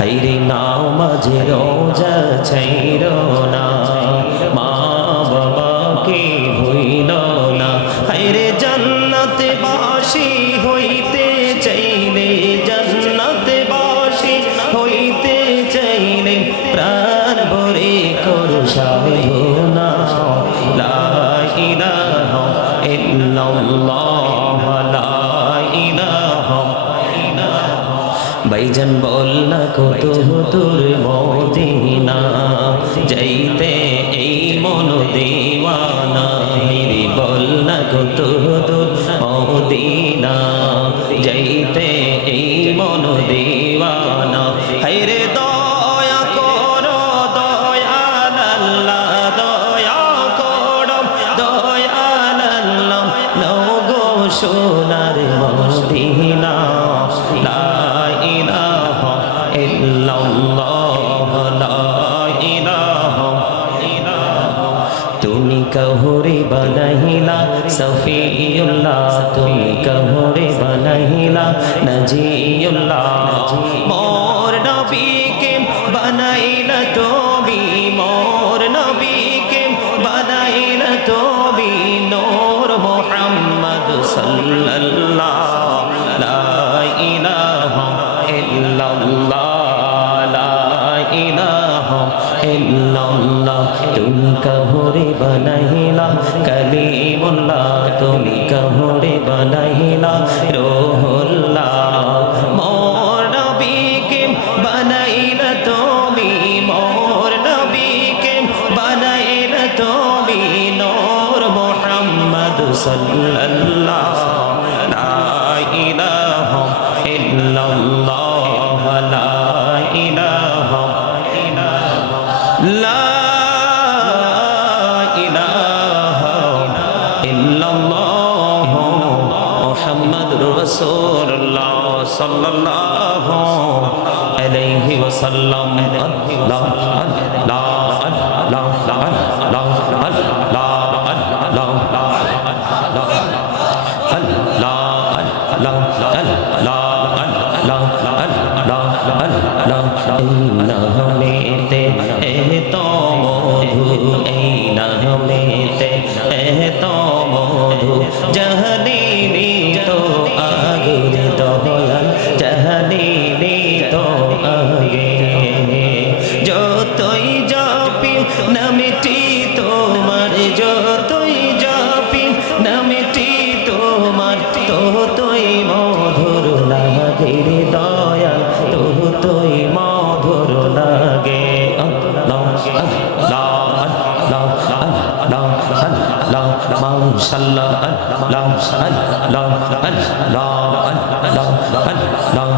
হাইরে নাও মাঝে রোজা ছাইর না। মা বাবাকে ভুইল না। হাইরে জান্নাতে বাসি হইতে চাইলে, জান্নাতে বাসি হইতে চাইলে প্রাণ কত তোর মদিনা, যাইতে এই মন দেওয়ানা রে বল না মদিনা, যাইতে এই মন দেওয়ানা। হাইরে দয়া করো দয়াল দয়া করো দয়াল আল্লাহ সোনার মদিনা। সফিউল্লাহ তুমি কহরে বনহিলা নজিউল্লাহ। وسلم নামেতে এ তো মধু জহদিনী আল্লাহ আল্লাহ আল্লাহ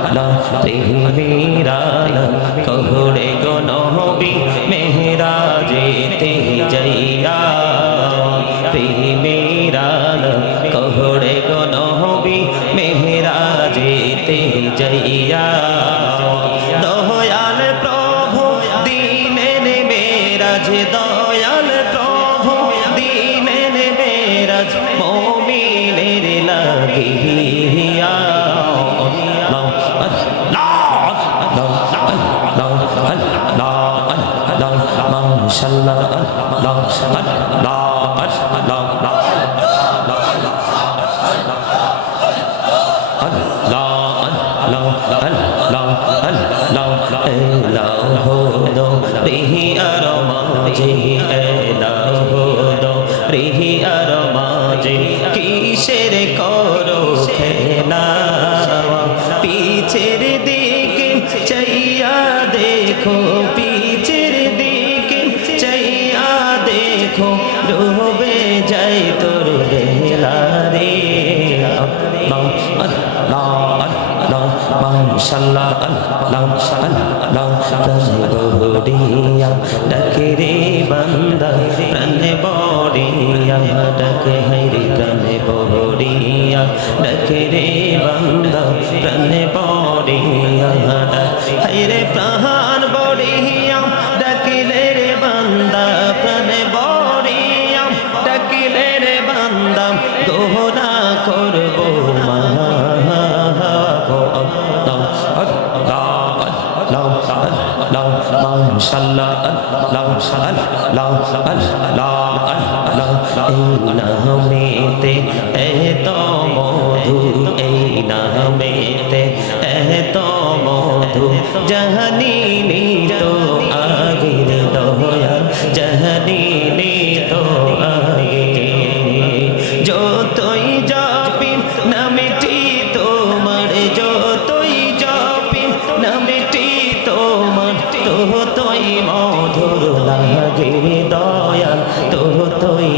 আল্লাহ তেরা কহুড়ে গো নহবি মেহরাজেতে যাইয়া মেরা কহুড়ে গো নহবি মেহরাজেতে যাইয়া দয়াল লাগিয়া দেখো ডুবে যাই তোর বেলারে মাশাল্লাহ আল্লাহ আল্লাহ প্রাণবরিয়া ডাকে রে বান্দা প্রাণবরিয়া ডাকে হরি প্রাণবরিয়া ডাকে রে বান্দা মাশাল্লাহ আল্লাহ আল্লাহ আল্লাহ আল্লাহ এই নামেতে এত মধু এই তো তোই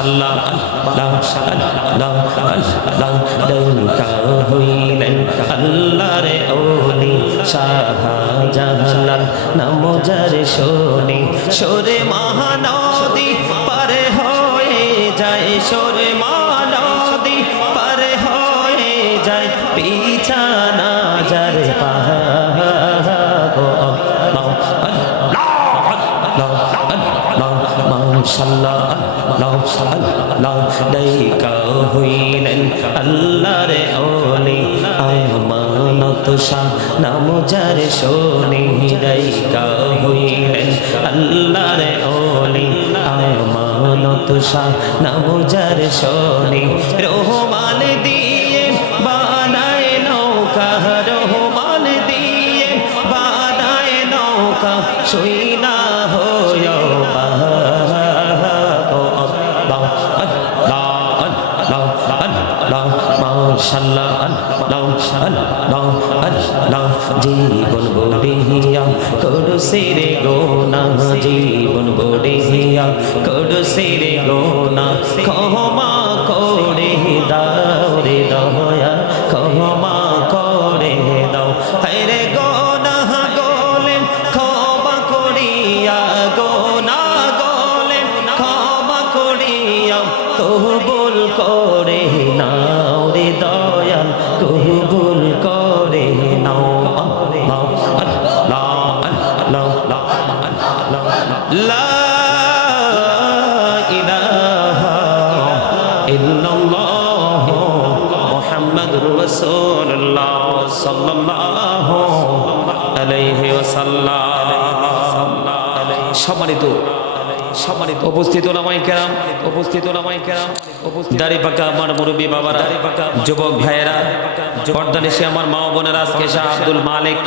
মাশাল্লাহ আল্লাহ আল্লাহ আল্লাহ নাম যার শোনে সোরে মহানদী আল্লাহ আল্লাহ দাইকা হইলেন আল্লাহর ওলি আমানত শাহ নাম যার শোনি দাইকা হইলেন আল্লাহর ওলি আমানত শাহ নাম যার শোনি। রহমান আল্লাহ জীবন গড়িয়া করছে রে গোনা জীবন গড়িয়া করছে রে গোনা ক্ষমা করে দাও রে দয়া, ক্ষমা করে দাও। হায়রে গোনা গোলেন, ক্ষমা করিয়া, গোনা গোলেন, ক্ষমা করিয়া, কবুল করে নাও রে দয়াল কবুল সাল্লাল্লাহু আলাইহি ওয়াসাল্লাম। সম্মানিত সম্মানিত উপস্থিত ওলামাই কেরাম উপস্থিত ওলামাই কেরাম দাড়ি পাকা আমার মুরব্বী বাবারা যুবক ভাইয়েরা আমার মা বোনেরা আজকে শাহ আব্দুল মালিক।